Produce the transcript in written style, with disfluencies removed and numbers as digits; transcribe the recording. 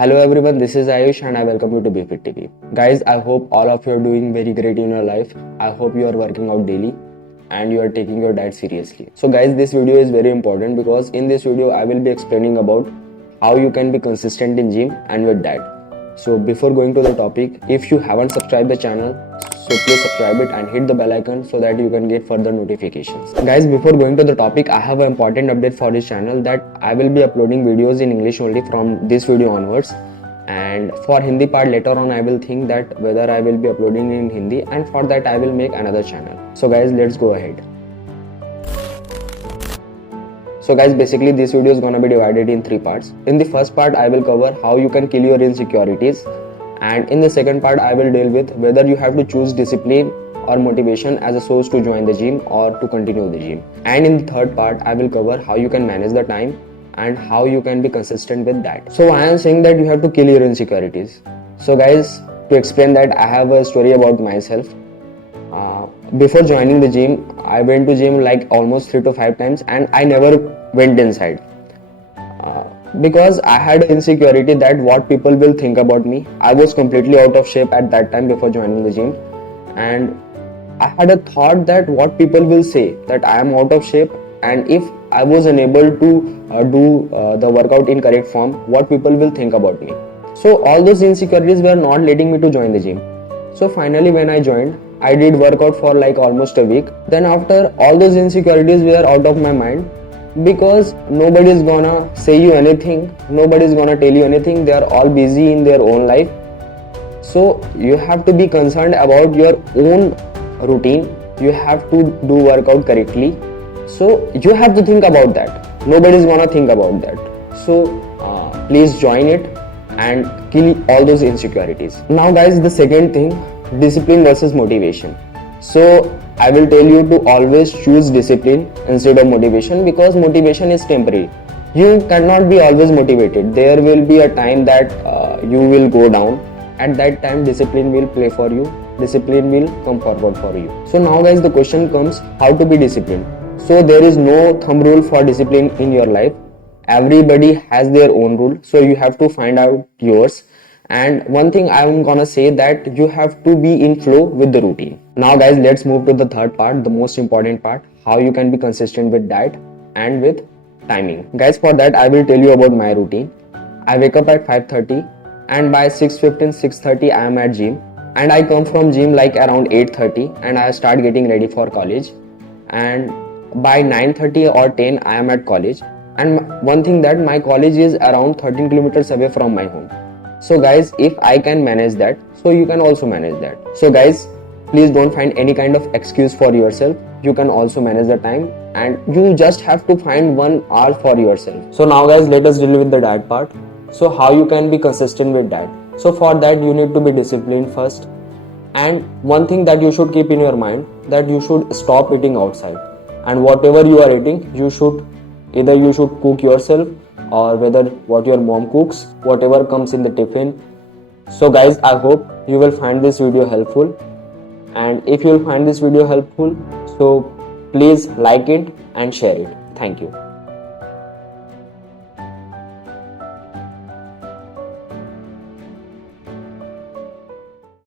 Hello everyone, this is Ayush and I welcome you to BFit TV. Guys, I hope all of you are doing very great in your life. I hope you are working out daily and you are taking your diet seriously. So guys, this video is very important because in this video I will be explaining about how you can be consistent in gym and with diet. So before going to the topic, if you haven't subscribed the channel, so please subscribe it and hit the bell icon so that you can get further notifications. Guys, before going to the topic, I have an important update for this channel that I will be uploading videos in English only from this video onwards. And for Hindi part later on I will think that whether I will be uploading in Hindi, and for that I will make another channel. So guys, let's go ahead. So guys, basically this video is gonna be divided in 3 parts. In the first part I will cover how you can kill your insecurities, and in the second part I will deal with whether you have to choose discipline or motivation as a source to join the gym or to continue the gym. And in the third part I will cover how you can manage the time and how you can be consistent with that. So I am saying that you have to kill your insecurities. So guys, to explain that, I have a story about myself. Before joining the gym, I went to gym like almost 3 to 5 times and I never went inside. Because I had insecurity that what people will think about me. I was completely out of shape at that time before joining the gym, and I had a thought that what people will say, that I am out of shape, and if I was unable to do the workout in correct form, what people will think about me. So all those insecurities were not letting me to join the gym. So finally when I joined, I did workout for like almost a week. Then after, all those insecurities were out of my mind, because nobody is gonna say you anything, nobody is gonna tell you anything. They are all busy in their own life. So you have to be concerned about your own routine. You have to do workout correctly. So you have to think about that. Nobody is gonna think about that. So please join it and kill all those insecurities. Now guys, the second thing, discipline versus motivation. So I will tell you to always choose discipline instead of motivation, because motivation is temporary. You cannot be always motivated. There will be a time that you will go down. At that time discipline will play for you. Discipline will come forward for you. So now guys, the question comes, how to be disciplined. So there is no thumb rule for discipline in your life. Everybody has their own rule. So you have to find out yours. And one thing I am gonna say, that you have to be in flow with the routine. Now guys, let's move to the third part, the most important part, how you can be consistent with diet and with timing. Guys, for that I will tell you about my routine. I wake up at 5:30 and by 6:15, 6:30 I am at gym, and I come from gym like around 8:30 and I start getting ready for college, and by 9:30 or 10 I am at college. And one thing, that my college is around 13 kilometers away from my home. So guys, if I can manage that, so you can also manage that. So guys, please don't find any kind of excuse for yourself. You can also manage the time, and you just have to find 1 hour for yourself. So now guys, let us deal with the diet part. So how you can be consistent with diet. So for that you need to be disciplined first. And one thing that you should keep in your mind, that you should stop eating outside. And whatever you are eating, you should cook yourself, or whether what your mom cooks, whatever comes in the tiffin. So guys, I hope you will find this video helpful, and if you will find this video helpful, so please like it and share it. Thank you.